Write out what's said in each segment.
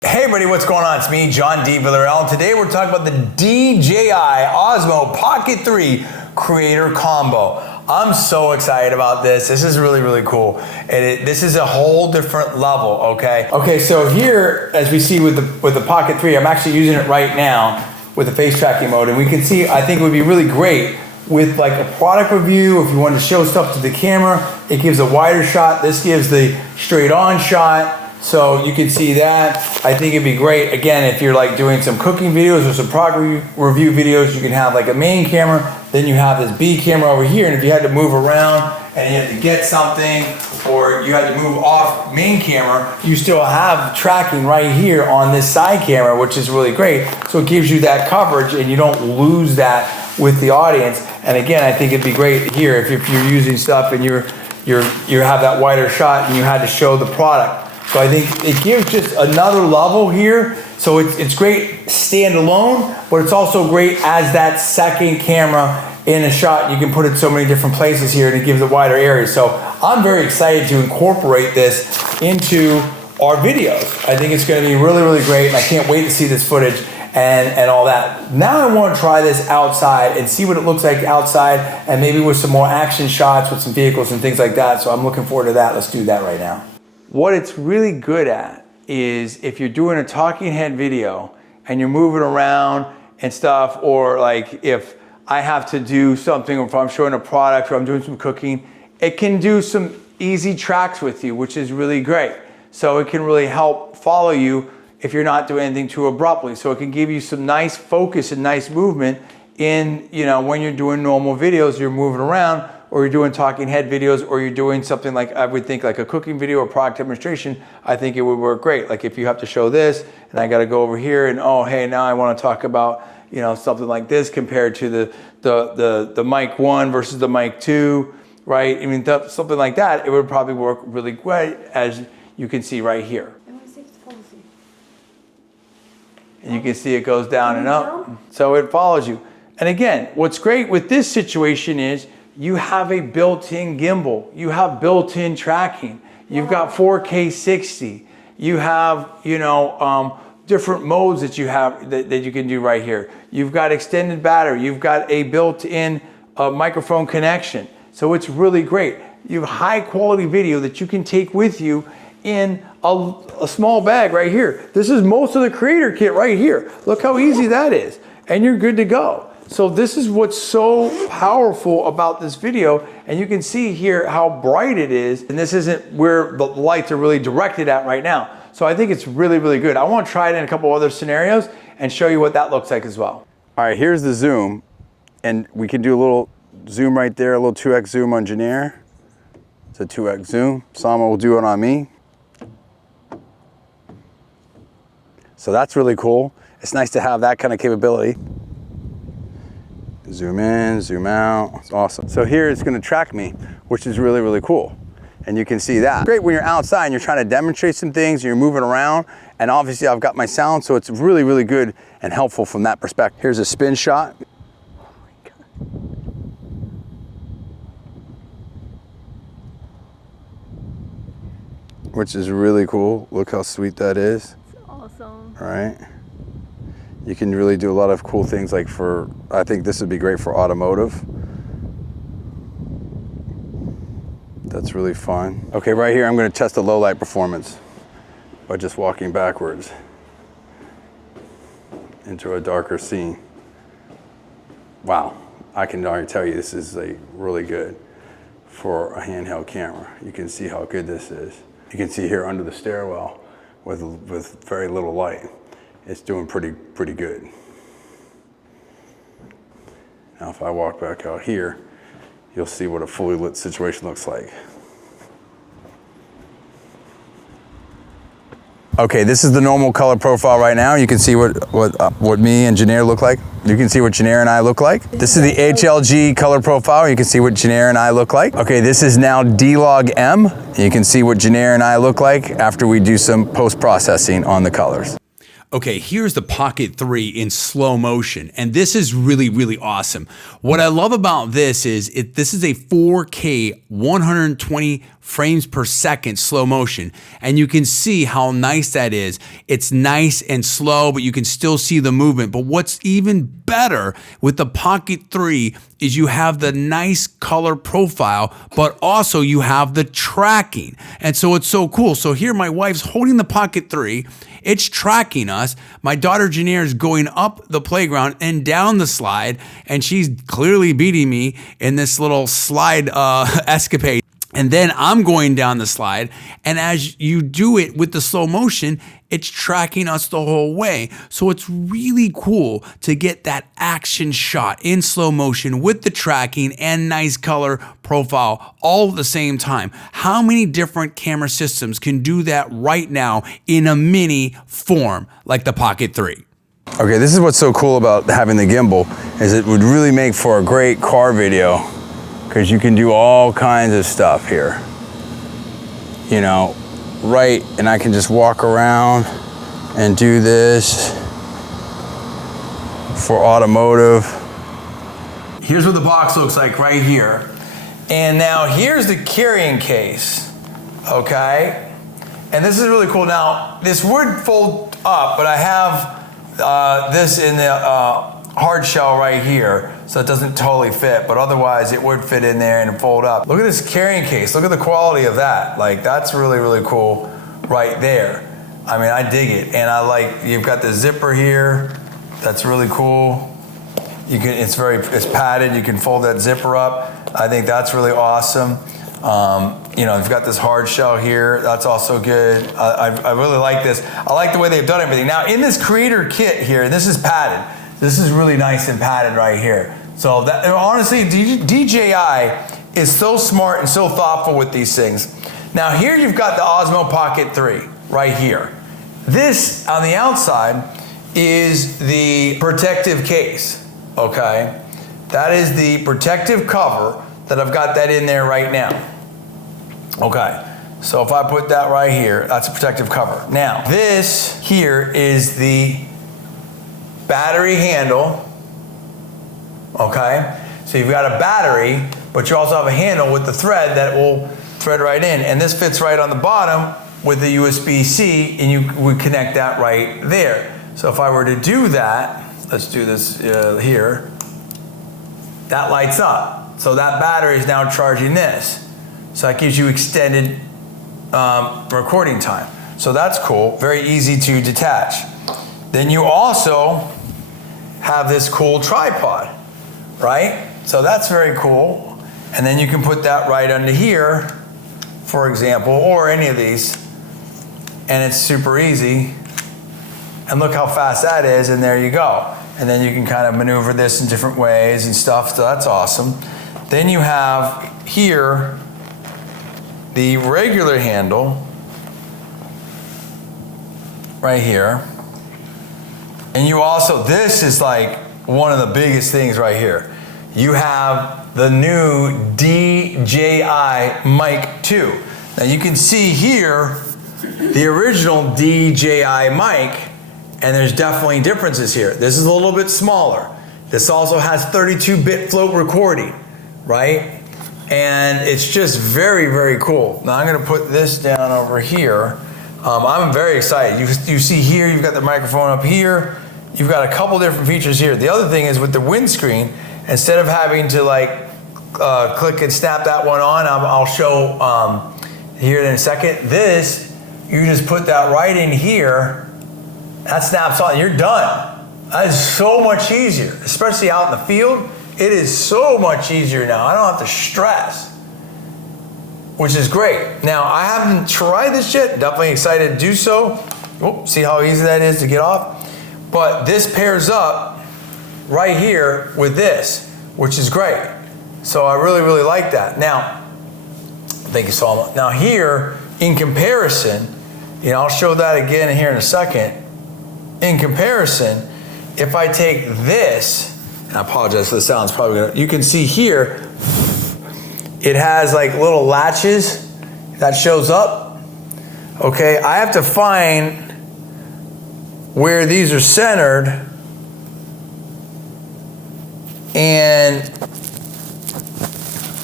Hey everybody, what's going on? It's me, John D. Villarreal. Today we're talking about the DJI Osmo Pocket 3 Creator Combo. I'm so excited about this. This is really, really cool. And this is a whole different level, okay? Okay, so here, as we see with the Pocket 3, I'm actually using it right now with the face tracking mode. And we can see, I think it would be really great with like a product review. If you want to show stuff to the camera, it gives a wider shot. This gives the straight on shot. So you can see that. I think it'd be great, again, if you're like doing some cooking videos or some product review videos, you can have like a main camera, then you have this B camera over here, and if you had to move around and you had to get something, or you had to move off main camera, you still have tracking right here on this side camera, which is really great. So it gives you that coverage and you don't lose that with the audience. And again, I think it'd be great here if you're using stuff and you have that wider shot and you had to show the product. So I think it gives just another level here. So it's great standalone, but it's also great as that second camera in a shot. You can put it so many different places here and it gives a wider area. So I'm very excited to incorporate this into our videos. I think it's gonna be really, really great, and I can't wait to see this footage and all that. Now I wanna try this outside and see what it looks like outside, and maybe with some more action shots with some vehicles and things like that. So I'm looking forward to that. Let's do that right now. What it's really good at is if you're doing a talking head video and you're moving around and stuff, or like if I have to do something, or if I'm showing a product or I'm doing some cooking, it can do some easy tracks with you, which is really great. So it can really help follow you if you're not doing anything too abruptly. So it can give you some nice focus and nice movement in, when you're doing normal videos, you're moving around, or you're doing talking head videos, or you're doing something like, I would think like a cooking video or product demonstration, I think it would work great. Like if you have to show this and I gotta go over here and, oh, hey, now I wanna talk about, something like this compared to the mic 1 versus the mic 2, right? I mean, something like that, it would probably work really great, as you can see right here. And you can see it goes down and up, so it follows you. And again, what's great with this situation is you have a built-in gimbal, you have built-in tracking, you've got 4K 60, you have, different modes that you have that you can do right here. You've got extended battery, you've got a built-in microphone connection. So it's really great. You have high quality video that you can take with you in a small bag right here. This is most of the creator kit right here. Look how easy that is. And you're good to go. So this is what's so powerful about this video, and you can see here how bright it is, and this isn't where the lights are really directed at right now. So I think it's really, really good. I want to try it in a couple other scenarios and show you what that looks like as well. All right, here's the zoom, and we can do a little zoom right there, a little 2x zoom on Janair. It's a 2x zoom. Sama will do it on me. So that's really cool. It's nice to have that kind of capability. Zoom in, zoom out, it's awesome. So here it's gonna track me, which is really, really cool. And you can see that. Great when you're outside and you're trying to demonstrate some things and you're moving around, and obviously I've got my sound, so it's really, really good and helpful from that perspective. Here's a spin shot. Oh my God. Which is really cool. Look how sweet that is. It's awesome. All right. You can really do a lot of cool things, like I think this would be great for automotive. That's really fun. Okay, right here I'm gonna test the low light performance by just walking backwards into a darker scene. Wow, I can already tell you this is really good for a handheld camera. You can see how good this is. You can see here under the stairwell with very little light. It's doing pretty good. Now if I walk back out here, you'll see what a fully lit situation looks like. Okay, this is the normal color profile right now. You can see what me and Janair look like. You can see what Janair and I look like. This is the HLG color profile. You can see what Janair and I look like. Okay, this is now D-Log M. You can see what Janair and I look like after we do some post-processing on the colors. Okay, here's the Pocket 3 in slow motion, and this is really, really awesome. What I love about this is this is a 4K 120 frames per second slow motion. And you can see how nice that is. It's nice and slow, but you can still see the movement. But what's even better with the Pocket 3 is you have the nice color profile, but also you have the tracking. And so it's so cool. So here my wife's holding the Pocket 3. It's tracking us. My daughter Janaire is going up the playground and down the slide, and she's clearly beating me in this little slide escapade. And then I'm going down the slide, and as you do it with the slow motion, it's tracking us the whole way. So it's really cool to get that action shot in slow motion with the tracking and nice color profile all at the same time. How many different camera systems can do that right now in a mini form like the Pocket 3? Okay, this is what's so cool about having the gimbal, is it would really make for a great car video, because you can do all kinds of stuff here. You know, right, and I can just walk around and do this for automotive. Here's what the box looks like right here. And now here's the carrying case, okay? And this is really cool. Now, this would fold up, but I have this in the hard shell right here, so it doesn't totally fit, but otherwise it would fit in there and fold up. Look at this carrying case. Look at the quality of that. Like, that's really, really cool right there. I mean, I dig it. And I like, you've got the zipper here. That's really cool. You can, it's padded. You can fold that zipper up. I think that's really awesome. You know, you've got this hard shell here. That's also good. I really like this. I like the way they've done everything. Now, in this creator kit here, this is padded. This is really nice and padded right here. So that, honestly, DJI is so smart and so thoughtful with these things. Now here you've got the Osmo Pocket 3 right here. This on the outside is the protective case, okay? That is the protective cover that I've got that in there right now. Okay, so if I put that right here, that's a protective cover. Now this here is the battery handle, okay? So you've got a battery, but you also have a handle with the thread that will thread right in, and this fits right on the bottom with the USB-C, and you would connect that right there. So if I were to do that, let's do this here, that lights up. So that battery is now charging this. So that gives you extended recording time. So that's cool, very easy to detach. Then you also have this cool tripod, right? So that's very cool. And then you can put that right under here, for example, or any of these, and it's super easy. And look how fast that is, and there you go. And then you can kind of maneuver this in different ways and stuff, so that's awesome. Then you have here the regular handle right here. And you also, this is like one of the biggest things right here. You have the new DJI Mic 2. Now you can see here the original DJI mic, and there's definitely differences here. This is a little bit smaller. This also has 32-bit float recording, right? And it's just very, very cool. Now I'm gonna put this down over here. I'm very excited. You see here, you've got the microphone up here. You've got a couple different features here. The other thing is with the windscreen, instead of having to like click and snap that one on, I'll show here in a second. This, you just put that right in here, that snaps on, you're done. That is so much easier, especially out in the field. It is so much easier now. I don't have to stress, which is great. Now, I haven't tried this yet. Definitely excited to do so. Oh, see how easy that is to get off? But this pairs up right here with this, which is great. So I really, really like that. Now, thank you so much. Now here, in comparison, you know, I'll show that again here in a second. In comparison, if I take this, and I apologize for the sound, it's probably gonna, you can see here, it has like little latches that shows up. Okay, I have to find where these are centered, and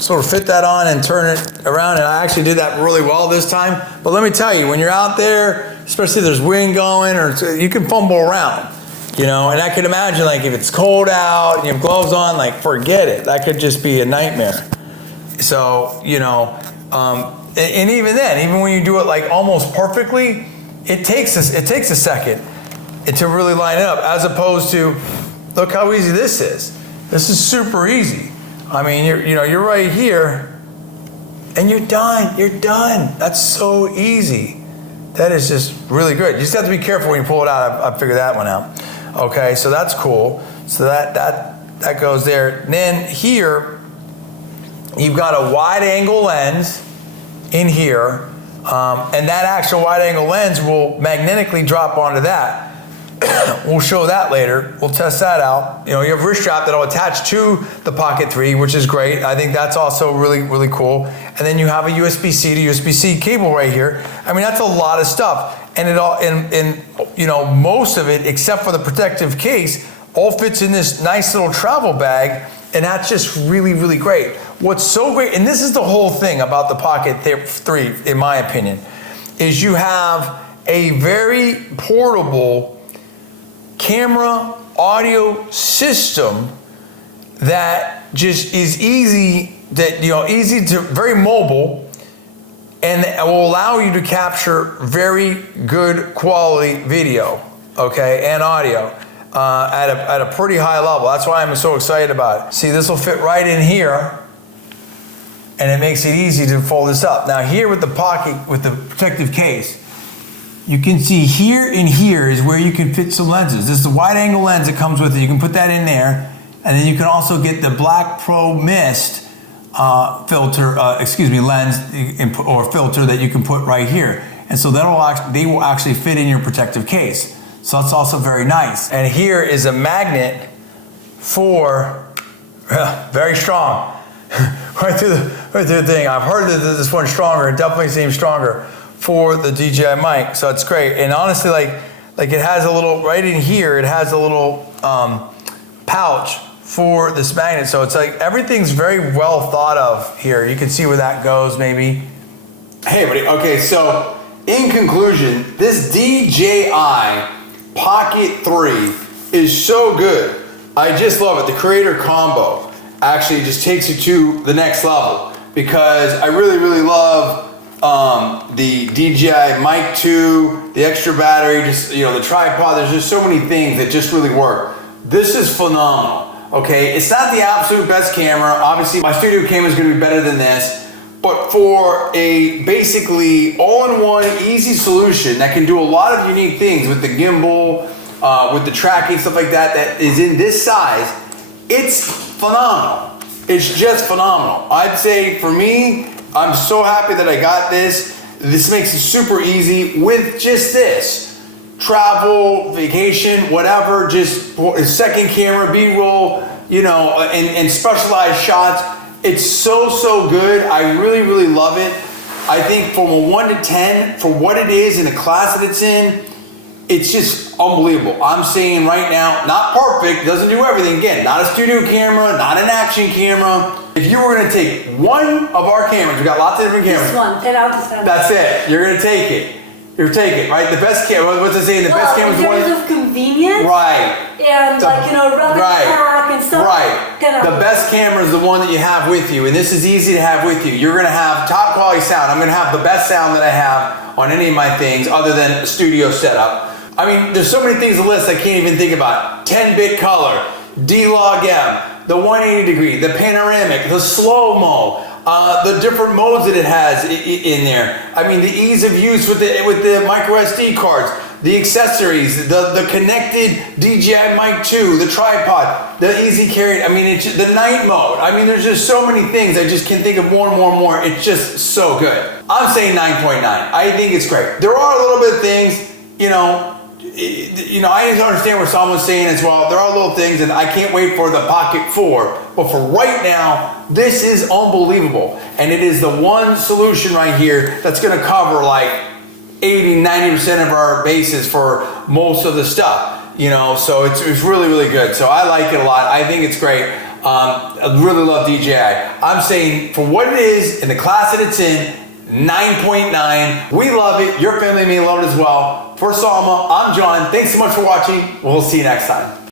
sort of fit that on and turn it around, and I actually did that really well this time. But let me tell you, when you're out there, especially if there's wind going, or you can fumble around, you know, and I can imagine, like, if it's cold out and you have gloves on, like, forget it. That could just be a nightmare. So, you know, and even then, even when you do it like almost perfectly, it takes a second to really line it up, as opposed to, look how easy this is. This is super easy. I mean, you're right here, and you're done. You're done. That's so easy. That is just really good. You just have to be careful when you pull it out. I figured that one out. Okay, so that's cool. So that goes there. And then here, you've got a wide angle lens in here, and that actual wide angle lens will magnetically drop onto that. We'll show that later. We'll test that out. You know, you have a wrist strap that'll attach to the Pocket 3, which is great. I think that's also really, really cool. And then you have a USB-C to USB-C cable right here. I mean, that's a lot of stuff. And it all, and you know, most of it, except for the protective case, all fits in this nice little travel bag, and that's just really, really great. What's so great, and this is the whole thing about the Pocket 3, in my opinion, is you have a very portable camera audio system that just is easy to, very mobile, and it will allow you to capture very good quality video, okay, and audio at a pretty high level. That's why I'm so excited about it. See, this will fit right in here, and it makes it easy to fold this up. Now here with the Pocket, with the protective case, you can see here and here is where you can fit some lenses. This is the wide angle lens that comes with it. You can put that in there. And then you can also get the Black Pro Mist lens or filter that you can put right here. And so they will actually fit in your protective case. So that's also very nice. And here is a magnet for, very strong, right through the thing. I've heard that this one's stronger. It definitely seems stronger for the DJI mic, so it's great. And honestly, like it has a little, right in here, it has a little pouch for this magnet. So it's like everything's very well thought of here. You can see where that goes maybe. Hey everybody, okay, so in conclusion, this DJI Pocket 3 is so good. I just love it. The creator combo actually just takes you to the next level, because I really, really love the DJI Mic 2, the extra battery, just, you know, the tripod. There's just so many things that just really work. This is phenomenal, okay? It's not the absolute best camera. Obviously, my studio camera is going to be better than this, but for a basically all-in-one easy solution that can do a lot of unique things with the gimbal, with the tracking, stuff like that, that is in this size, it's phenomenal. It's just phenomenal. I'd say for me, I'm so happy that I got this. This makes it super easy with just this. Travel, vacation, whatever, just second camera, B-roll, you know, and specialized shots. It's so good. I really, really love it. I think from a 1 to 10, for what it is in the class that it's in, it's just unbelievable. I'm saying right now, not perfect, doesn't do everything. Again, not a studio camera, not an action camera. If you were gonna take one of our cameras, we got lots of different cameras. This one, 10 out of 10. That's it, you're gonna take it. You're taking, right? The best camera, what's it saying? The best camera is one. In terms of convenience. Right. And like, you know, rubbing pack and stuff. Right. The best camera is the one that you have with you, and this is easy to have with you. You're gonna have top quality sound. I'm gonna have the best sound that I have on any of my things other than a studio setup. I mean, there's so many things to list I can't even think about. 10-bit color, D-Log-M, the 180 degree, the panoramic, the slow-mo, the different modes that it has in there. I mean, the ease of use with the micro SD cards, the accessories, the connected DJI Mic 2, the tripod, the easy carry. I mean, it's just, the night mode. I mean, there's just so many things. I just can think of more and more and more. It's just so good. I'm saying 9.9. I think it's great. There are a little bit of things, you know, I understand what someone's saying as well. There are little things, and I can't wait for the Pocket 4. But for right now, this is unbelievable. And it is the one solution right here that's going to cover like 80-90% of our bases for most of the stuff. You know, so it's really, really good. So I like it a lot. I think it's great. I really love DJI. I'm saying for what it is in the class that it's in, 9.9. We love it. Your family may love it as well. For Salma, I'm John. Thanks so much for watching. We'll see you next time.